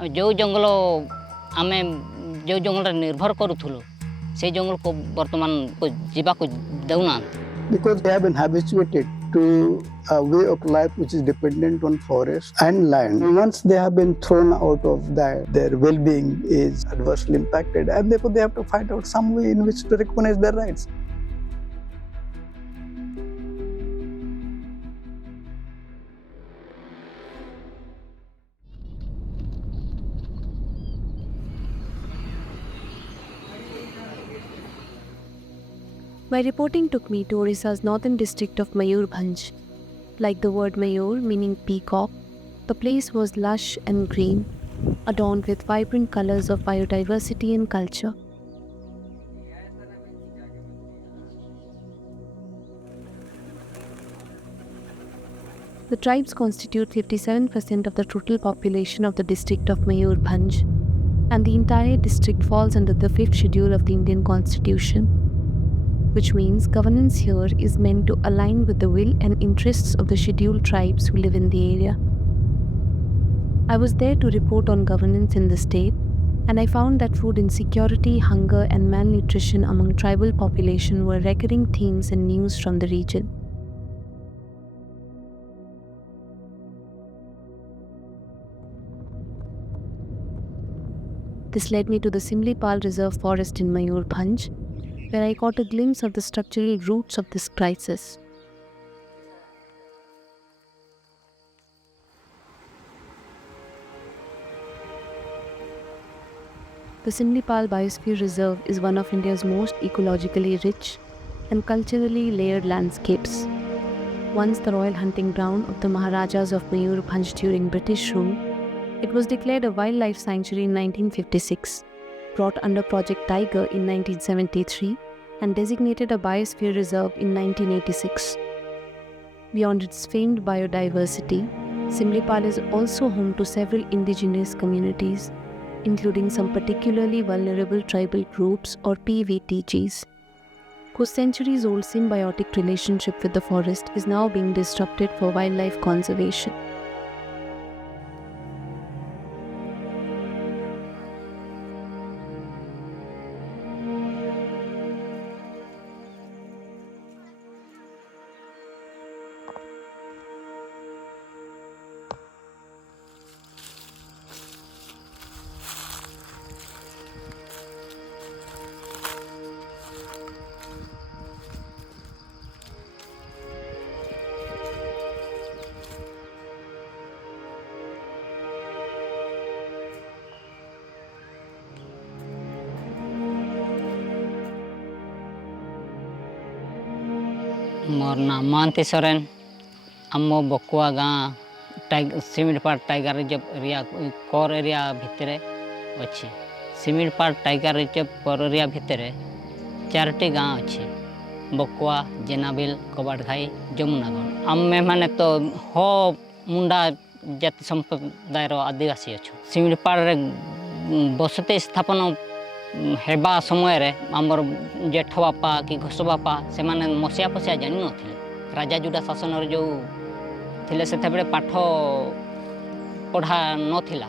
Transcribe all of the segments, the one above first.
जो जंगल आम जो जंगल निर्भर करूँ से जंगल को वर्तमान जीवा को देना because they have been habituated to a way of life which is dependent on forest and land. Once they have been thrown out of that, their well-being is adversely impacted, and therefore they have to find out some way in which to recognize their rights. My reporting took me to Odisha's northern district of Mayurbhanj. Like the word Mayur meaning peacock, the place was lush and green, adorned with vibrant colors of biodiversity and culture. The tribes constitute 57% of the total population of the district of Mayurbhanj, and the entire district falls under the 5th schedule of the Indian Constitution, which means governance here is meant to align with the will and interests of the scheduled tribes who live in the area. I was there to report on governance in the state, and I found that food insecurity, hunger, and malnutrition among tribal population were recurring themes and news from the region. This led me to the Simlipal Reserve Forest in Mayurbhanj, where I caught a glimpse of the structural roots of this crisis. The Simlipal Biosphere Reserve is one of India's most ecologically rich and culturally layered landscapes. Once the royal hunting ground of the Maharajas of Mayurbhanj during British rule, it was declared a wildlife sanctuary in 1956, brought under Project Tiger in 1973, and designated a biosphere reserve in 1986. Beyond its famed biodiversity, Simlipal is also home to several indigenous communities, including some particularly vulnerable tribal groups or PVTGs, whose centuries-old symbiotic relationship with the forest is now being disrupted for wildlife conservation. मोर नाम मानती सोरेन आम बकुआ गाँ Similipal tiger reserve area core area भितर अच्छी Similipal tiger reserve core area भितर 4टी गाँ अच्छी बकुआ जेनाबिल कबाड़घाई जमुनागढ़ आम मैंने तो हो मुंडा जाति संप्रदाय आदिवासी अच्छु सिमिडपाड़ बसती स्थापन हेबा समय रे आमर जेठ बापा कि घोष बापा से माने मसिया फसिया जानि नथिले राजा जुडा शासन रे जो थिले सेते बेले पाठ पढ़ा नथिला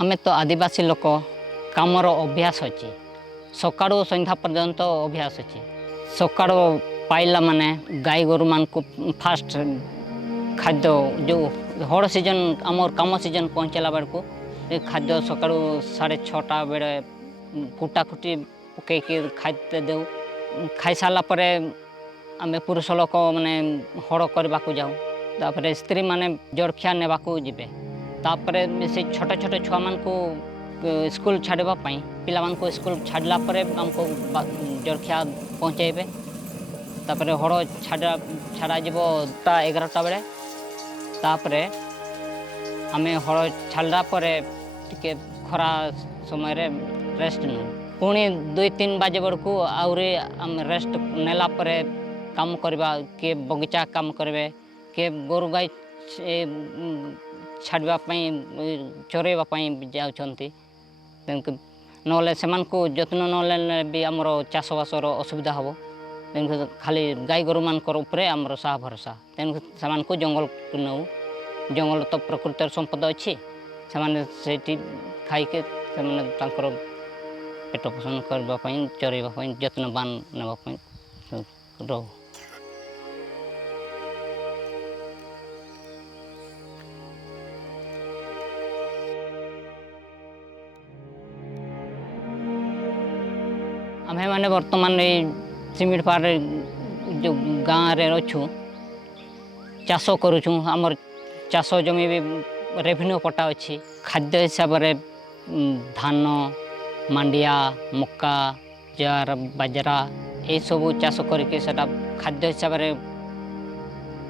आमे तो आदिवासी लोक कामर अभ्यास अछि सकाळो संध्या पर्यंत अभ्यास अछि सकाळो पाइला माने गाय गोरु मान को फास्ट खाद्य जो हड़ सीजन आमर काम सीजन पहुँचला बेलू खाद्य सकाळु 6:30 बेले कुटा कुटी पकईकि खाद्य देऊ खाई सारापर आम पुरुष लोक माने हड़ करने को जाऊँ तापर स्त्री माने जलखिया नेबा को जिबे तापर से छोट छोट छुआ मान को स्कूल छाड़ापी पिला मान को स्कूल छाड़ला आमको जलखिया पहुँचेबे तापर हड़ छाड़ा जीव 11टा बेले तापर आम हड़ छाड़ा टिके खरा समय रे रेस्ट नू पुणी 2-3 बजे बेलू आहरी आम रेस्ट नेला काम करवा किए बगीचा काम करेंगे किए गोरु गाई छाड़ापी चरेवाई जाऊँच नले सेमानकु जत्न नले भी आमर चाषबासर असुविधा हम तेणु खाली गाई गोरु मानकर उपरे आमर साहा भरोसा तेणु सेमानकु जंगल नौ जंगल तो प्रकृतिर संपद अच्छी से खाइके से पेट पोषण करने चरवा जत्नवान नापी रहू। आमे माने वर्तमान सिमिडपाड़ जो गाँव रे अच्छु चाष करुँ आमर चाष जमी भी रेवेन्यू पट्टा अच्छी खाद्य हिसाब से धान मांडिया मक्का जार बाजरा ये सब चाष करके खाद्य हिसाब से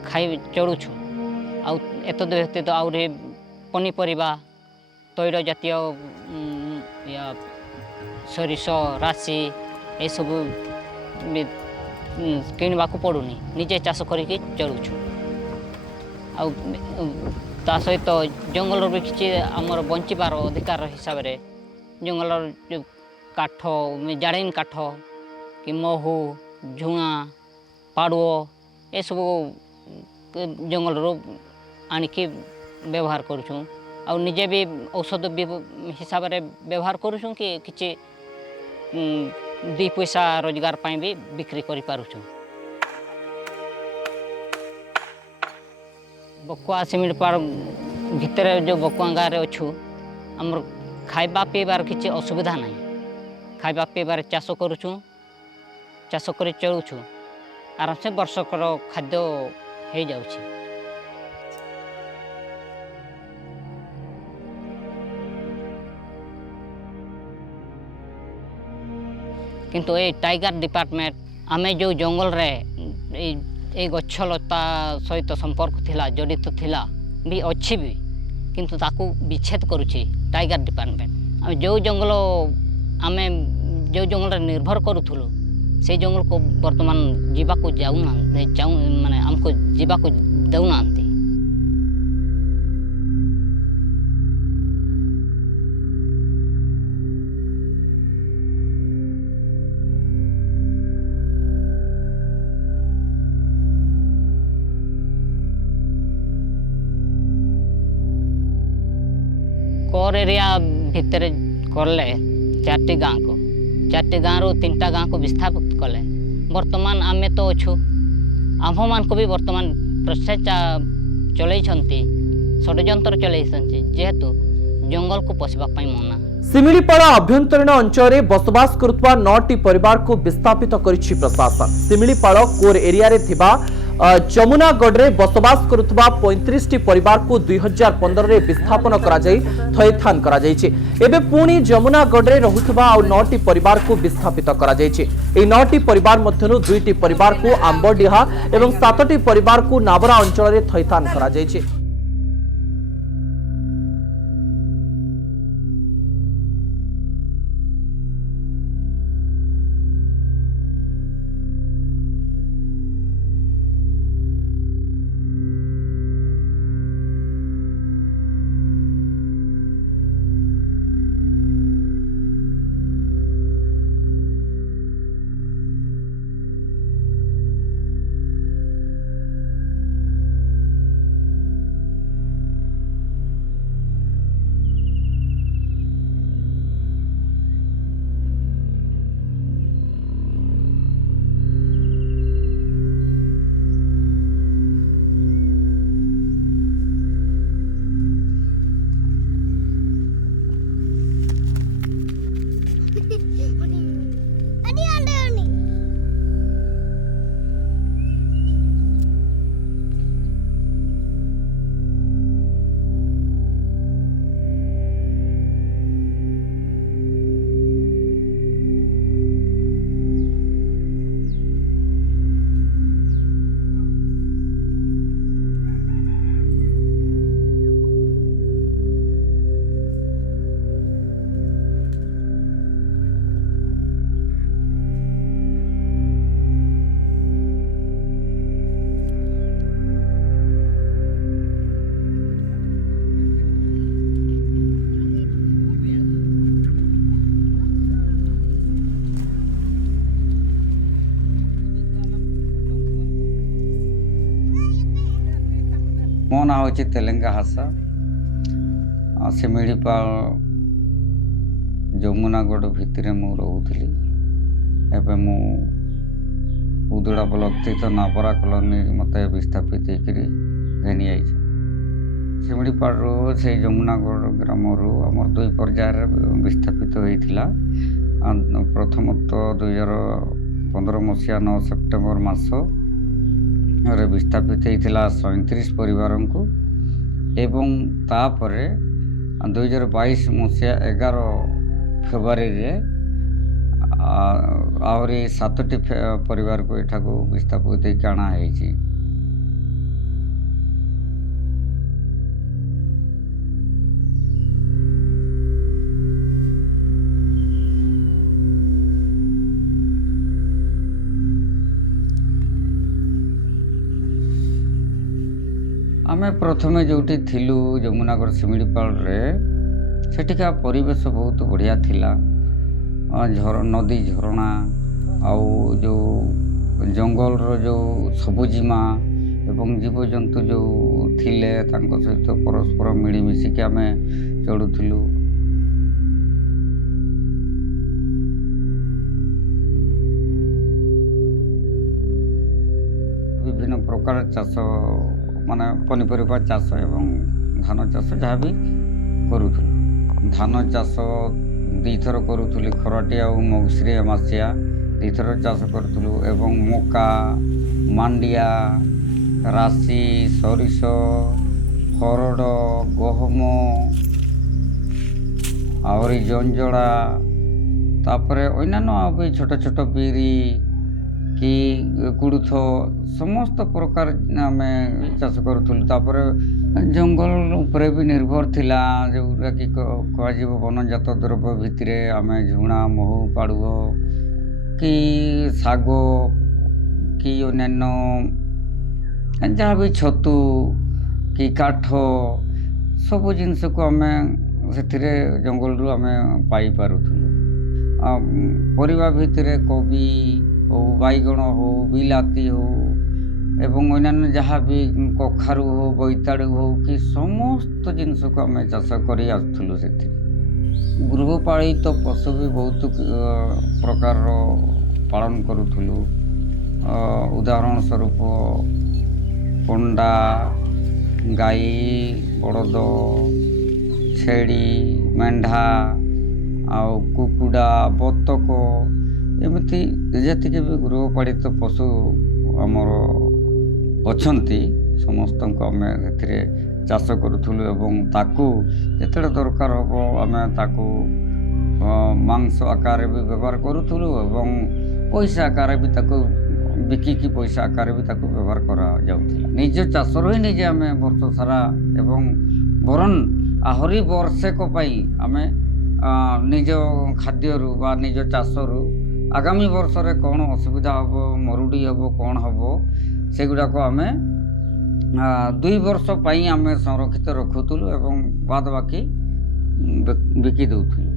खाई चलुछु आत व्यतीत आहरी पनीपरिया तैल जातीय या सरिष राशि ये सब किणवा पड़ूनी निजे चाष करके चलुछु ता सहित जंगल भी किसी आमर बंचार अधिकार हिसाब से जंगल जो काठ जाड़ेन काठ कि महू झुआ पाड़ुओ ये सब जंगल आणिकी व्यवहार करुँ आ निजे भी औषध हिसाब से व्यवहार करुँ कि किसी दुई पैसा रोजगार पाई भी बिक्री कर पारुछु। बकुआ सिमिडपाड़ भितर जो बकुआ गाँव अच्छु आमर खाइबा पीबार किसी असुविधा ना खाइबा पीबार चाष करुछु चाष कर चलुछु आराम से वर्षकर खाद्य हो जाउछि। किंतु ये टाइगर डिपार्टमेंट आमे जो जंगल रे ए गछलता सहित संपर्क थिला जड़ित थिला भी अच्छी भी किंतु ताकू विच्छेद करुछि टाइगर डिपार्टमेंट आमे जो जंगल आमे जो जंगल निर्भर करूथुलु से जंगल को वर्तमान जीवा को जाऊना माने हमको जीवा को देउना। कोर एरिया भितर कले 4टी गाँव को 4टी गाँव रू 3टा गाँव को विस्थापित कले वर्तमान आमे तो अच्छु आम मान को भी वर्तमान प्रचेष्टा चलई षड्यंत्र चलई जेहेतु जंगल को पशिबाई मना। सिमिलीपाड़ अभ्यंतरीण अंचल बसवास करुवा 9टी परिवार को विस्थापित करिछि प्रशासन। सिमिलीपाड़ कोर एरिया रे थिबा जमुनागढ़ रे बसवास करुवा 35टी परिवार को 2015 रे विस्थापन करा जाई थैथान करा जाईछि। एबे पुणी जमुनागढ़ रे रहुथबा आ 9टी परिवार को विस्थापित करा जाईछि। ए 9टी परिवार मध्यरु 2टी परिवार को आंबडिहा एवं 7टी परिवार को नाबरा अंचल रे थैथान करा जाईछि। ना हूँ तेलेंगा भाषा शिमिलीपाल जमुनागढ़ भितर मु रोली एवं मु उदड़ा ब्लॉक स्थित नापरा कॉलोनी मत विस्थापित घेनी आई शिमिलीपाल से जमुनागढ़ ग्राम आमर 2 पर्यायर विस्थापित होता प्रथमतः 2015 मसीहा 9 सेप्टेम्बर मास विस्थापित होता 37 परिवार को एवं तापर 2022 मसीहा 11 फेब्रुआरी आहरी 7टी परिवार को एठा को विस्थापित आना है। आमे प्रथमे जोटी थिलु जमुनागढ़ शिमिलीपाल रे सेठिका परिवेश बहुत बढ़िया थिला नदी झरणा आउ जो जंगल रो जो सबुजिमा एवं जीवजंतु जो थिले तांको सहित परस्पर मिलीमिशी के आमे चलुथिलु। विभिन्न प्रकार चाष माने पनीपरिया चाष एवं धान चाष जहाँ भी करूथुलु धान चाष 2 थर करूथुली खराटी आ मगसिरी मासिया 2 थर चाष करूथुलु एवं मका मांडिया राशि सरिष हरड़ गहम आहरी जंजड़ा तापरे अन्यान्य भी छोट छोट बिरी कि कुड़ुथ समस्त प्रकार आम चाष करूँ तापर जंगल उपरे भी निर्भर थिला जोटा कि कह वनजात द्रव्य भितर आम झुणा महू पाड़ुह कि शाग कि अन्यान्य जहाँ भी छतु कि काठ सब जिनस को आम से जंगल रू आम पाई पारुथुलु परिवा भितर कोबी हो बैगण हो बिलाती हो एवं अन्यान्य जहाँ भी कखारू हो बोईताड़ू हो कि समस्त जिनस को आम चाष कर आसुलु से गृहपालित पशु भी बहुत प्रकार पालन करूथुलु उदाहरण स्वरूप पंडा गाई बड़द छेड़ी मेंढा आउ कुकुड़ा बतक एमती जी भी गृहपालित पशु आमर अछंती समस्त आम से चाष करूथुलु एवं ताकू जेते दरकार हम आम ताकू मांस आकार भी व्यवहार करूथुलु एवं पैसा आकार भी ताकू बिकिकी पैसा आकार भी ताकू व्यवहार करा जाउथिला निज चाषर ही निजे आम वर्ष सारा एवं बरन आहरी वर्षेक पई आम निज खाद्यरू बा निज चाषरू आगामी वर्ष रे कौन असुविधा हम मरुड़ी हम कौन हम सेगुड़ा को आम 2 वर्ष पाई आम संरक्षित रखुलु एवं बाद बाकी बिकी दउथुलु।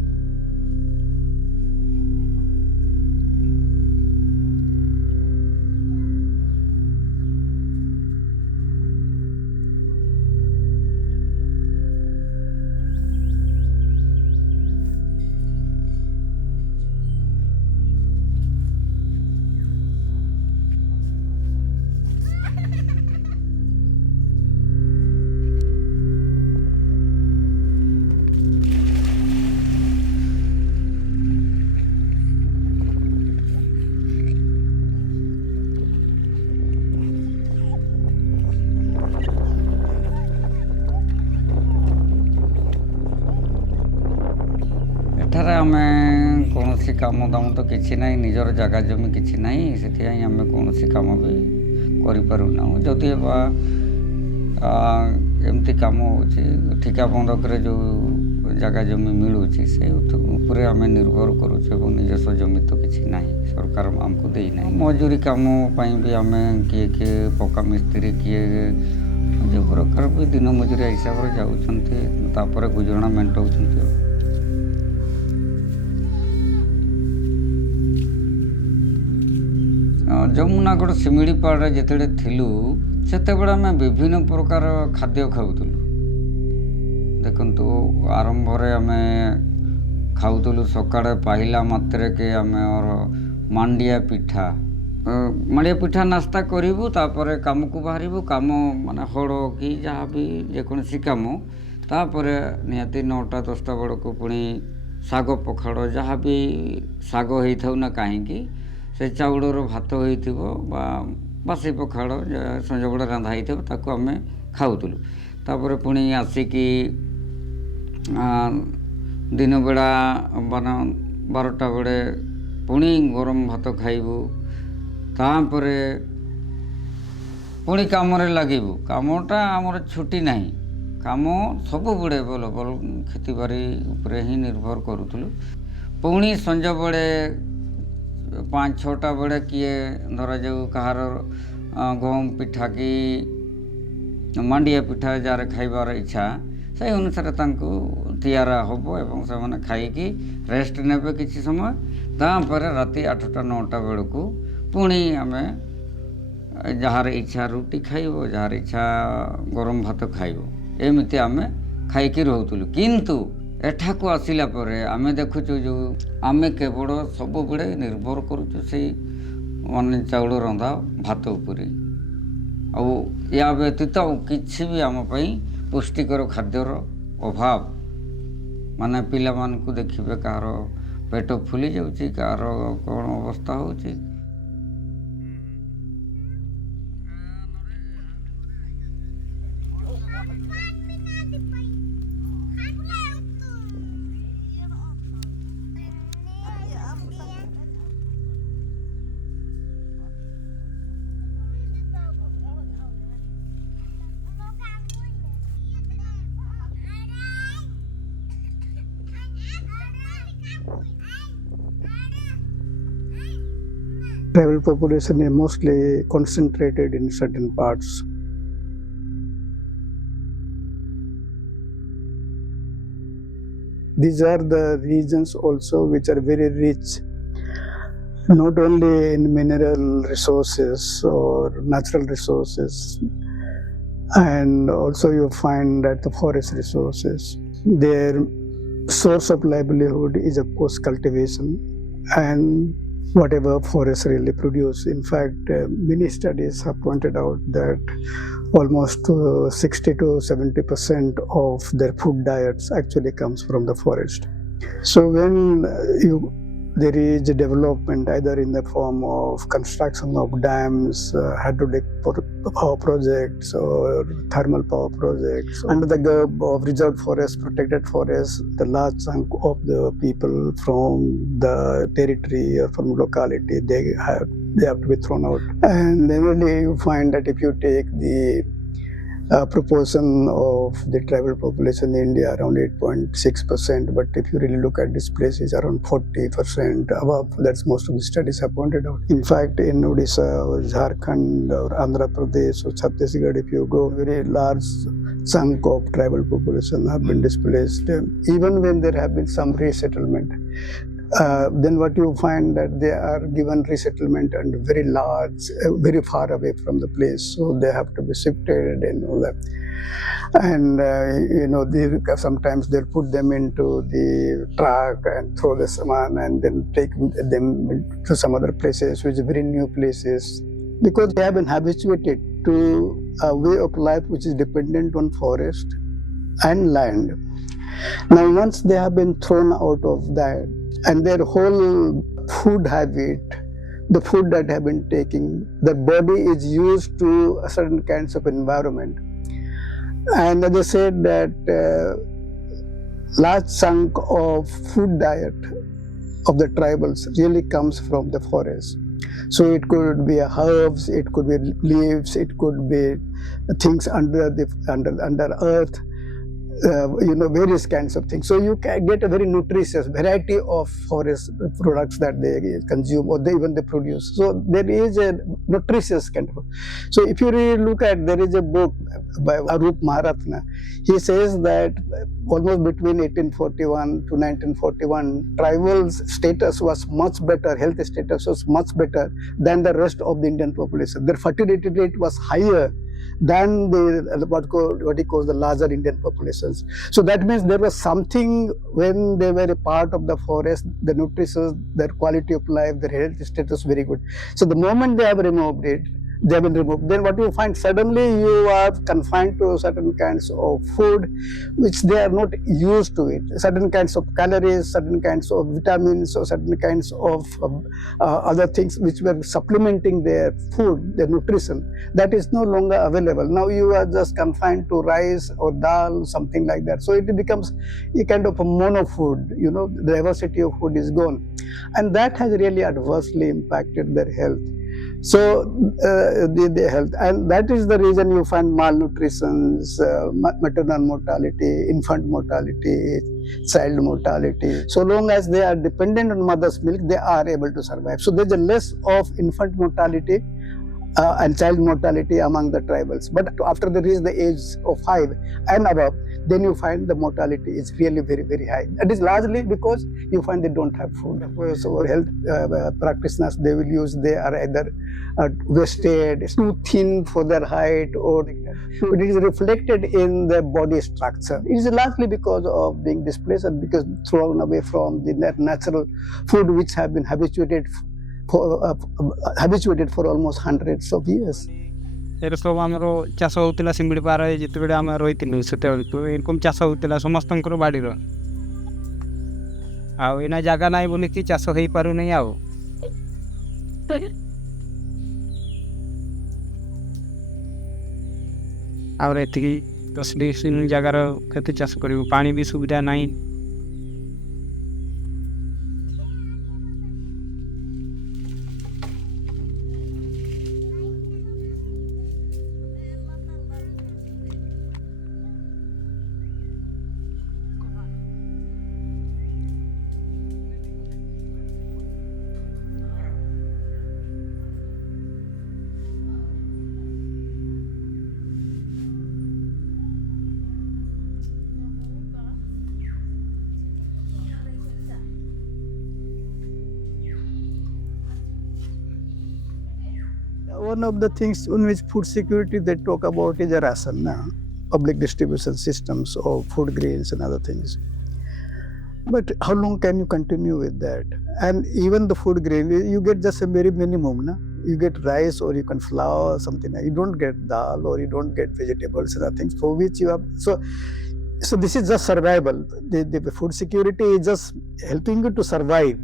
एठार आम कौन काम दाम तो किसी ना निजर जगह जमी किसी ना से आम कौन काम भी करूना जदि एमती काम हो ठिका बंधक जो जगह जमी मिलूँ से आम निर्भर करूँ निजस्व जमी तो किसी ना सरकार आमको देना मजूरी काम भी आम किए किए पक्का मिस्त्री किए जो प्रकार भी दिन मजूरिया हिसाब से जाऊँच गुजराण मेटाऊँ। जमुनागढ़ शिमिलीपाल जिते थिलु ସେତେବେଳେ ଆମେ ବିଭିନ୍ନ ପ୍ରକାର ଖାଦ୍ୟ ଖାଉଥିଲୁ। ଦେଖନ୍ତୁ ଆରମ୍ଭରେ ଆମେ ଖାଉଥିଲୁ ସକାଳେ ପାଇଲା ମାତ୍ରକେ ଆମର ମାଣ୍ଡିଆ ପିଠା ନାସ୍ତା କରିବୁ, ତାପରେ କାମକୁ ବାହାରିବୁ। କାମ ମାନେ ହଳ କି ଯାହା ବି ଯେକୌଣସି କାମ, ତାପରେ ନିହାତି 9ଟା 10ଟା ବେଳକୁ ପୁଣି ଶାଗ ପଖାଳ, ଯାହା ବି ଶାଗ ହେଇଥାଉ ନା କାହିଁକି, ସେ ଚାଉଳର ଭାତ ହେଇଥିବ ବା ବାସି ପଖାଳ ସଞ୍ଜବେଳେ ରନ୍ଧା ହେଇଥିବ, ତାକୁ ଆମେ ଖାଉଥିଲୁ। ତାପରେ ପୁଣି ଆସିକି ଦିନବେଳା 12ଟା ବେଳେ ପୁଣି ଗରମ ଭାତ ଖାଇବୁ। ତାପରେ ପୁଣି କାମରେ ଲାଗିବୁ। କାମଟା ଆମର ଛୁଟି ନାହିଁ, କାମ ସବୁବେଳେ ଭଲ ଖେତିବାଡ଼ି ଉପରେ ହିଁ ନିର୍ଭର କରୁଥିଲୁ। ପୁଣି ସଞ୍ଜବେଳେ 5-6ଟା ବେଳେ କିଏ ଧରାଯାଉ କାହାର ଗହମ ପିଠା କି ମାଣ୍ଡିଆ ପିଠା ଯାହାର ଖାଇବାର ଇଚ୍ଛା, ସେହି ଅନୁସାରେ ତାଙ୍କୁ ତିଆରା ହେବ ଏବଂ ସେମାନେ ଖାଇକି ରେଷ୍ଟ ନେବେ କିଛି ସମୟ। ତାପରେ ରାତି 8ଟା 9ଟା ବେଳକୁ ପୁଣି ଆମେ ଯାହାର ଇଚ୍ଛା ରୁଟି ଖାଇବ, ଯାହାର ଇଚ୍ଛା ଗରମ ଭାତ ଖାଇବ, ଏମିତି ଆମେ ଖାଇକି ରହୁଥିଲୁ। କିନ୍ତୁ ଏଠାକୁ ଆସିଲା ପରେ ଆମେ ଦେଖୁଛୁ ଯେଉଁ ଆମେ କେବଳ ସବୁବେଳେ ନିର୍ଭର କରୁଛୁ ସେଇ ଚାଉଳ ରନ୍ଧା ଭାତ ଉପରେ। ଆଉ ୟା ବ୍ୟତୀତ ଆଉ କିଛି ବି ଆମ ପାଇଁ ପୁଷ୍ଟିକର ଖାଦ୍ୟର ଅଭାବ। ପିଲାମାନଙ୍କୁ ଦେଖିବେ କାହାର ପେଟ ଫୁଲି ଯାଉଛି, କାହାର କ'ଣ ଅବସ୍ଥା ହେଉଛି। Tribal population is mostly concentrated in certain parts. These are the regions also which are very rich, not only in mineral resources or natural resources, and also you find that the forest resources. Their source of livelihood is of course cultivation and whatever forests really produce. In fact, many studies have pointed out that almost 60 to 70% of their food diets actually comes from the forest. So when there is a development either in the form of construction of dams, hydraulic power projects or thermal power projects, under the garb of reserved forest, protected forest, the large chunk of the people from the territory or from locality, they have to be thrown out. And then really you find that if you take the proportion of the tribal population in India, around 8.6%, but if you really look at this place, it's around 40% above. That's most of the studies have pointed out. In fact, in Odisha or Jharkhand or Andhra Pradesh or Chhattisgarh, if you go, very large chunk of tribal population have been displaced. Even when there have been some resettlement, then what you find that they are given resettlement and very large, very far away from the place, so they have to be shifted and all that. And sometimes they'll put them into the truck and throw the saman and then take them to some other places, which are very new places, because they have been habituated to a way of life which is dependent on forest and land. Now once they have been thrown out of that, and their whole food habit, the food that have been taking, the body is used to a certain kinds of environment. And they said that large chunk of food diet of the tribals really comes from the forest. So it could be herbs, it could be leaves, it could be things under earth, various kinds of things. So you can get a very nutritious variety of forest products that they consume or even they produce. So there is a nutritious kind of. So if you really look at, there is a book by Arup Maharatna. He says that almost between 1841 to 1941, tribals' status was much better, health status was much better than the rest of the Indian population. Their fertility rate was higher than what he calls the larger Indian populations. So that means there was something when they were a part of the forest, the nutrition, their quality of life, their health status very good. So the moment they have removed it, they have been removed. Then what you find, suddenly you are confined to certain kinds of food which they are not used to it. Certain kinds of calories, certain kinds of vitamins, or certain kinds of other things which were supplementing their food, their nutrition, that is no longer available. Now you are just confined to rice or dal, something like that. So it becomes a kind of a mono food, the diversity of food is gone. And that has really adversely impacted their health. So the health, and that is the reason you find malnutrition, maternal mortality, infant mortality, child mortality. So long as they are dependent on mother's milk, they are able to survive. So there's a less of infant mortality and child mortality among the tribals. But after they reach the age of 5 and above, then you find the mortality is really very, very high. It is largely because you find they don't have food. So health practitioners, they are either wasted, too thin for their height, or it is reflected in their body structure. It is largely because of being displaced and because thrown away from the natural food which have been habituated for almost hundreds of years. ଏର ସବୁ ଆମର ଚାଷ ହେଉଥିଲା ସିମିଳି ପାର ଯେତେବେଳେ ଆମେ ରହିଥିଲୁ ସେତେବେଳକୁ ଏରକମ ଚାଷ ହେଉଥିଲା ସମସ୍ତଙ୍କର ବାଡ଼ିର ଆଉ ଏଇନା ଜାଗା ନାହିଁ ବୋଲିକି ଚାଷ ହେଇପାରୁନି ଆଉ ଏତିକି 10 ଜାଗାର କେତେ ଚାଷ କରିବୁ ପାଣି ବି ସୁବିଧା ନାହିଁ One of the things in which food security they talk about is a ration, public distribution systems of food grains and other things. But how long can you continue with that? And even the food grain, you get just a very minimum. You get rice or you can flour or something. You don't get dal or you don't get vegetables and other things for which you have. So this is just survival. The food security is just helping you to survive.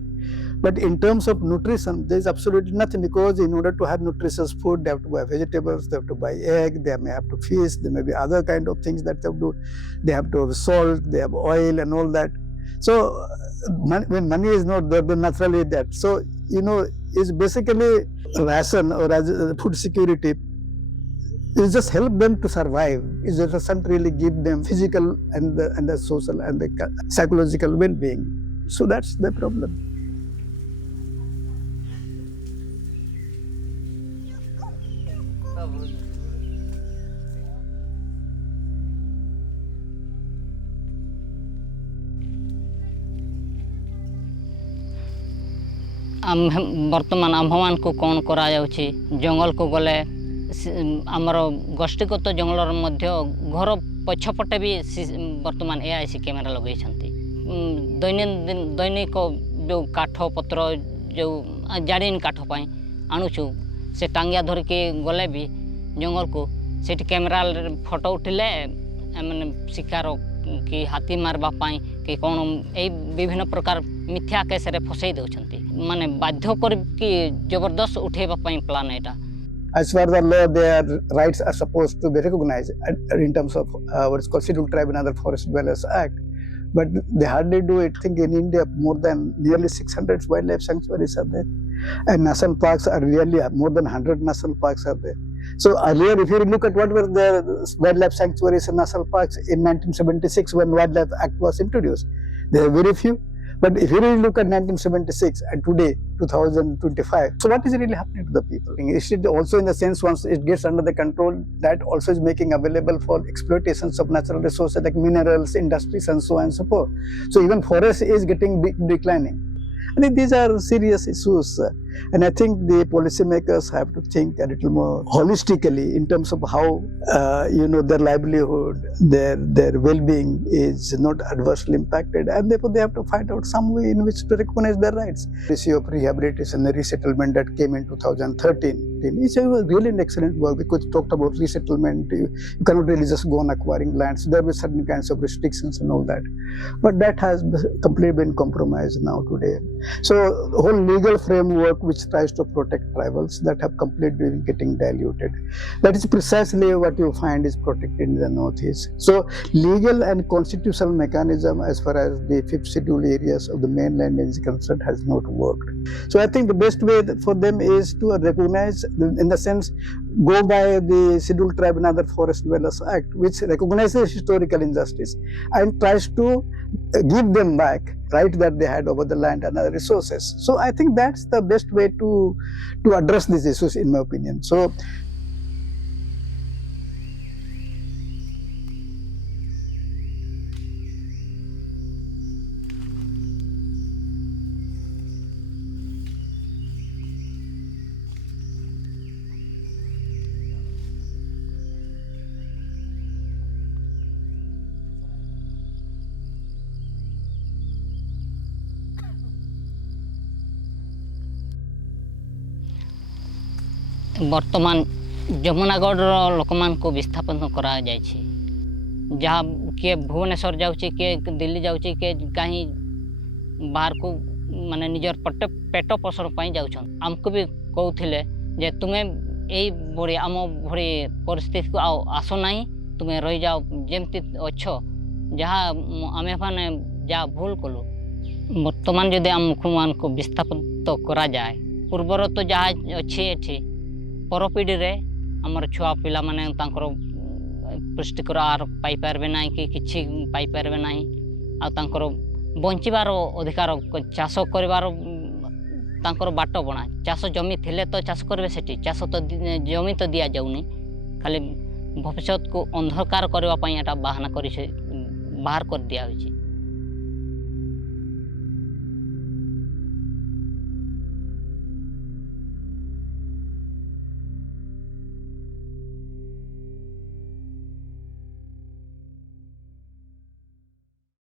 But in terms of nutrition, there is absolutely nothing, because in order to have nutritious food, they have to buy vegetables, they have to buy egg, they may have to fish, there may be other kind of things that they have to do. They have to have salt, they have oil and all that. So when money is not there, then naturally that. So, it's basically ration or food security. It just help them to survive. It doesn't really give them physical and the social and the psychological well-being. So that's the problem. ବର୍ତ୍ତମାନ ଆମ୍ଭମାନଙ୍କୁ କ'ଣ କରାଯାଉଛି ଜଙ୍ଗଲକୁ ଗଲେ ଆମର ଗୋଷ୍ଠୀଗତ ଜଙ୍ଗଲର ମଧ୍ୟ ଘର ପଛପଟେ ବି ବର୍ତ୍ତମାନ AIC କ୍ୟାମେରା ଲଗାଇଛନ୍ତି ଦୈନିକ ଯେଉଁ କାଠ ପତ୍ର ଯେଉଁ ଜାଡ଼ିନ କାଠ ପାଇଁ ଆଣୁଛୁ ସେ ଟାଙ୍ଗିଆ ଧରିକି ଗଲେ ବି ଜଙ୍ଗଲକୁ ସେଠି କ୍ୟାମେରାରେ ଫଟୋ ଉଠିଲେ ମାନେ ଶିକାର କି ହାତୀ ମାରିବା ପାଇଁ କି କ'ଣ ଏଇ ବିଭିନ୍ନ ପ୍ରକାର ମିଥ୍ୟା କେସରେ ଫସାଇ ଦେଉଛନ୍ତି ମାନେ ବାଧ୍ୟ କରିକି ଜବରଦସ୍ତ ଉଠେଇବା ପାଇଁ ପ୍ଲାନ୍ ଏଇଟା As far as the law, their rights are supposed to be recognized in terms of what is called Scheduled Tribe and Other Forest Dwellers Act. But they hardly do it. I think in India, nearly 600 wildlife sanctuaries are there. And national parks are really more than 100 national parks are there. So earlier, if you look at what were the wildlife sanctuaries and national parks in 1976 when Wildlife Act was introduced, there are very few. But if you really look at 1976 and today, 2025, so what is really happening to the people? Is it also in the sense once it gets under the control, that also is making available for exploitations of natural resources like minerals, industries and so on and so forth. So even forest is getting declining. I think these are serious issues. And I think the policymakers have to think a little more holistically in terms of how their livelihood, their well-being is not adversely impacted, and therefore they have to find out some way in which to recognize their rights. Policy of rehabilitation and resettlement that came in 2013 is really an excellent work because it talked about resettlement. You cannot really just go on acquiring lands. There were certain kinds of restrictions and all that, but that has completely been compromised now today. So the whole legal framework which tries to protect tribals, that have completely been getting diluted. That is precisely what you find is protected in the Northeast. So legal and constitutional mechanism as far as the 5th schedule areas of the mainland is concerned has not worked. So I think the best way for them is to recognize, in the sense, go by the Scheduled Tribe and Other Forest Dwellers Act, which recognizes historical injustice and tries to give them back right that they had over the land and other resources. So I think that's the best way to address these issues, in my opinion. So ବର୍ତ୍ତମାନ ଯମୁନାଗଡ଼ର ଲୋକମାନଙ୍କୁ ବିସ୍ଥାପନ କରାଯାଇଛି। ଯାହା କିଏ ଭୁବନେଶ୍ୱର ଯାଉଛି, କିଏ ଦିଲ୍ଲୀ ଯାଉଛି, କିଏ କାହିଁ ବାହାରକୁ ମାନେ ନିଜର ପେଟ ପୋଷଣ ପାଇଁ ଯାଉଛନ୍ତି। ଆମକୁ ବି କହୁଥିଲେ ଯେ ତୁମେ ଏଇ ଭଳି ଆମ ଭଳି ପରିସ୍ଥିତିକୁ ଆଉ ଆସ ନାହିଁ, ତୁମେ ରହିଯାଅ ଯେମିତି ଅଛ, ଯାହା ଆମେମାନେ ଯାହା ଭୁଲ କଲୁ। ବର୍ତ୍ତମାନ ଯଦି ଆମମାନଙ୍କୁ ବିସ୍ଥାପିତ କରାଯାଏ, ପୂର୍ବର ତ ଯାହା ଅଛି ଏଠି ପରପିଢ଼ିରେ ଆମର ଛୁଆ ପିଲାମାନେ ତାଙ୍କର ପୁଷ୍ଟିକର ଆହାର ପାଇପାରିବେ ନାହିଁ କି କିଛି ପାଇପାରିବେ ନାହିଁ, ଆଉ ତାଙ୍କର ବଞ୍ଚିବାର ଅଧିକାର, ଚାଷ କରିବାର ତାଙ୍କର ବାଟ ବଣା। ଚାଷ ଜମି ଥିଲେ ତ ଚାଷ କରିବେ, ସେଠି ଚାଷ ତ ଜମି ତ ଦିଆଯାଉନି, ଖାଲି ଭବିଷ୍ୟତକୁ ଅନ୍ଧକାର କରିବା ପାଇଁ ଏଟା ବାହାନା କରି ବାହାର କରିଦିଆହେଉଛି।